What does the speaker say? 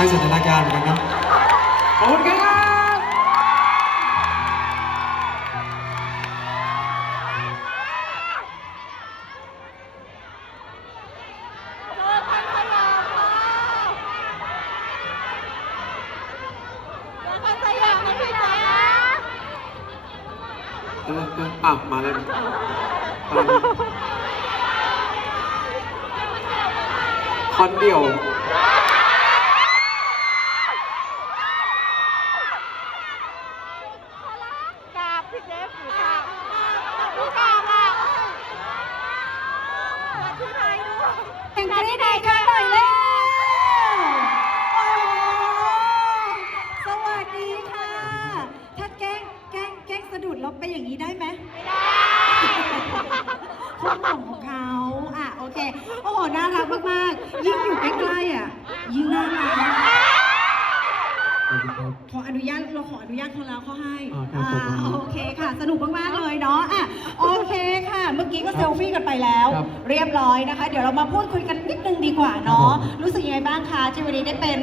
ท้าสถานการณ์เหมือนกันนะขอบคุณครับเออเอออ้าวมาแล้วคอนเดียว แข่งกันได้ไหนกันหน่อยเร็วโอ้สวัสดีค่ะ ถ้าแกล้งแกล้งแกล้งสะดุดแล้วไปนอย่างนี้ได้ไหมไม่ได้ความหวังของเขาอะโอเค โอ้โห น่ารักมาก ๆ ยิ่งอยู่ใกล้ๆอะ ยิ่งน่ารักสวัสดีครับขออนุญาต เราขออนุญาตเขาแล้วเขาให้อ่าครับขอบคุณครับ โอเค ค่ะสนุกมาก ๆ เลยเนาะอะโอเคค่ะ เมื่อกี้ก็เซลฟี่กันไปแล้ว ครับเรียบร้อยนะคะ เดี๋ยวเรามาพูดคุยกันนิดนึงดีกว่าเนาะครับผม รู้สึกยังไงบ้างคะที่วันนี้ได้เป็น